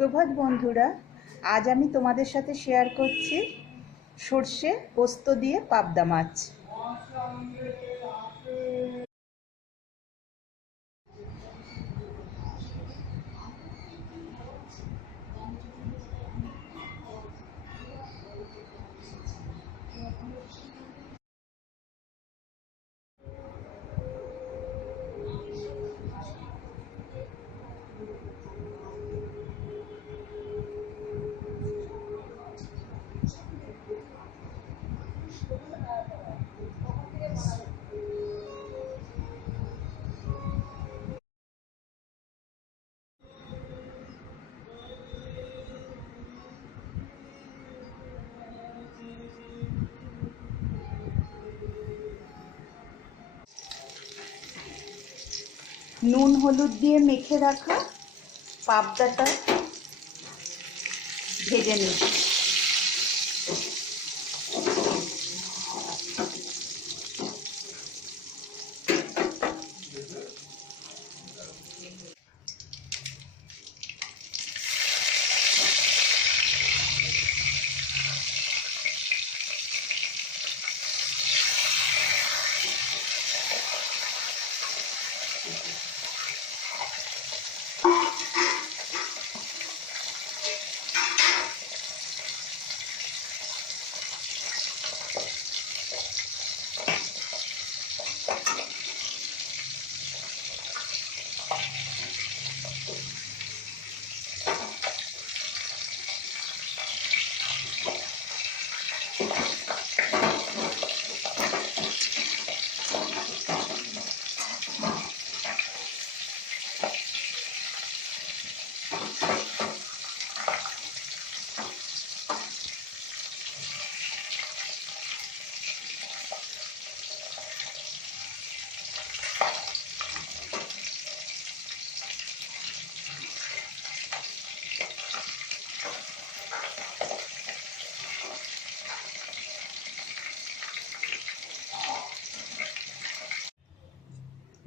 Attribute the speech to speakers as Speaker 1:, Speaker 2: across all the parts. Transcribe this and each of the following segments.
Speaker 1: সুপ্রভাত বন্ধুরা আজ আমি তোমাদের সাথে শেয়ার করছি সর্ষে পোস্ত দিয়ে পাবদা মাছ। নুন হলুদ দিয়ে মেখে রাখা পাবদাটা ভেজে নিই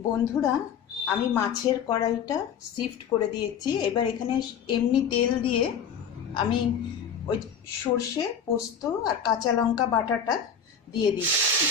Speaker 1: বন্ধুরা, আমি মাছের কড়াইটা শিফট করে দিয়েছি। এবার এখানে এমনি তেল দিয়ে আমি ওই সর্ষে, পোস্ত আর কাঁচা লঙ্কা বাটাটা দিয়ে দিচ্ছি।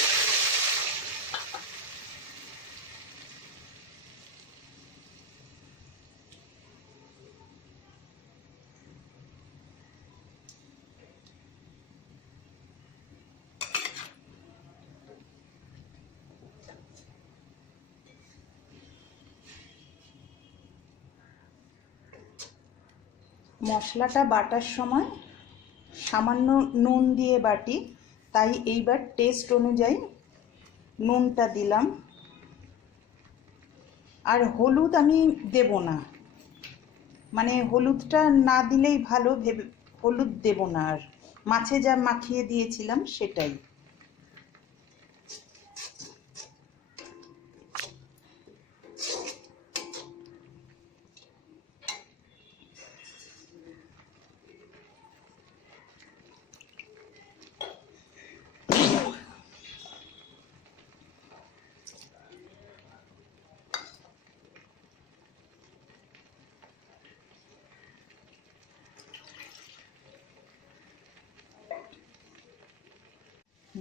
Speaker 1: মশলাটা বাটার সময় সামান্য নুন দিয়ে বাটি, তাই এইবার টেস্ট অনুযায়ী নুনটা দিলাম। আর হলুদ আমি দেব না। মানে হলুদটা না দিলেই ভালো, ভেবে হলুদ দেব না আর। মাছে যা মাখিয়ে দিয়েছিলাম সেটাই।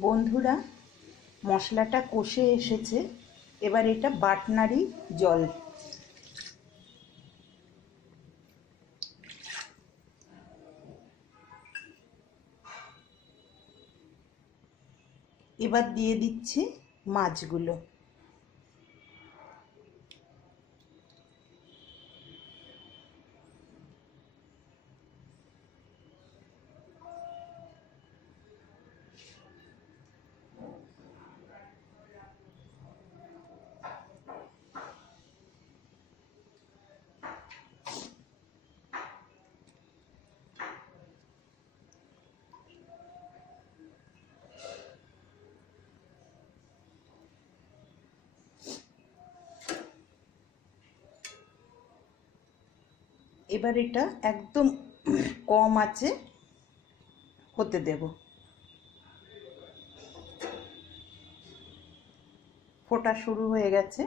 Speaker 1: বন্ধুরা মশলাটা কষে এসেছে। এবার এটা বাটনারি জল। এবার দিয়ে দিচ্ছি মাছগুলো। এবার এটা একদম কম আছে, হতে দেব। ফোটা শুরু হয়ে গেছে।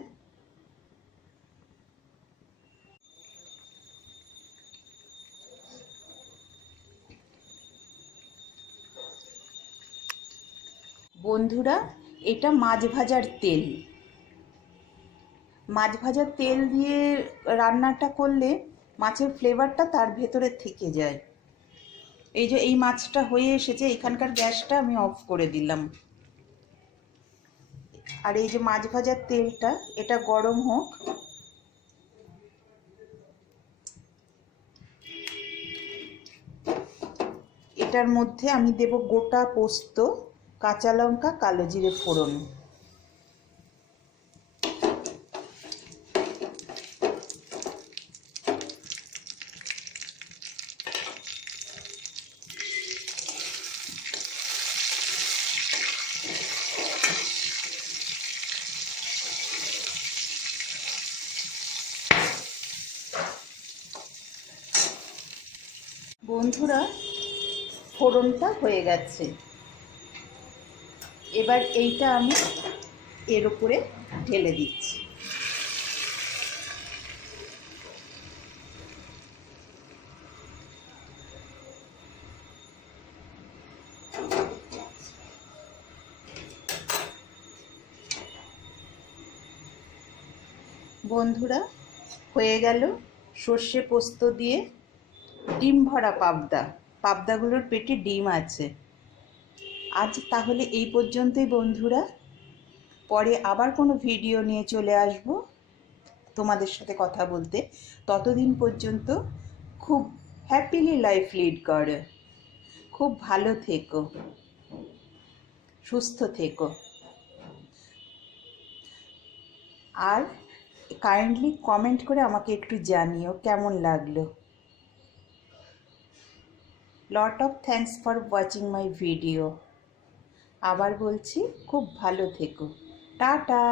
Speaker 1: বন্ধুরা, এটা মাছ ভাজার তেল। মাছ ভাজার তেল দিয়ে রান্নাটা করলে মাছের ফ্লেভারটা তার ভেতরে থেকে যায়। এই যে এই মাছটা হয়ে এসেছে, এখানকার গ্যাসটা আমি অফ করে দিলাম। আর এই যে মাছ ভাজার তেলটা, এটা গরম হোক। এটার মধ্যে আমি দেব গোটা পোস্ত, কাঁচা লঙ্কা, কালো জিরে ফোড়ন। বন্ধুরা, ফোড়নটা হয়ে গেছে। এবার এইটা আমি এর উপরে ঢেলে দিচ্ছি। বন্ধুরা, হয়ে গেল সর্ষে পোস্ত দিয়ে ডিম ভরা পাবদা। পাবদাগুলোর পেটে ডিম আছে। আজ তাহলে এই পর্যন্তই বন্ধুরা। পরে আবার কোনো ভিডিও নিয়ে চলে আসব। তোমাদের সাথে কথা বলতে ততদিন পর্যন্ত খুব হ্যাপিলি লাইফ লিড করো। খুব ভালো থেকো। সুস্থ থেকো। আর কাইন্ডলি কমেন্ট করে আমাকে একটু জানিও কেমন লাগল। Lot of thanks for watching my video আবার বলছি খুব ভালো থেকো। টাটা।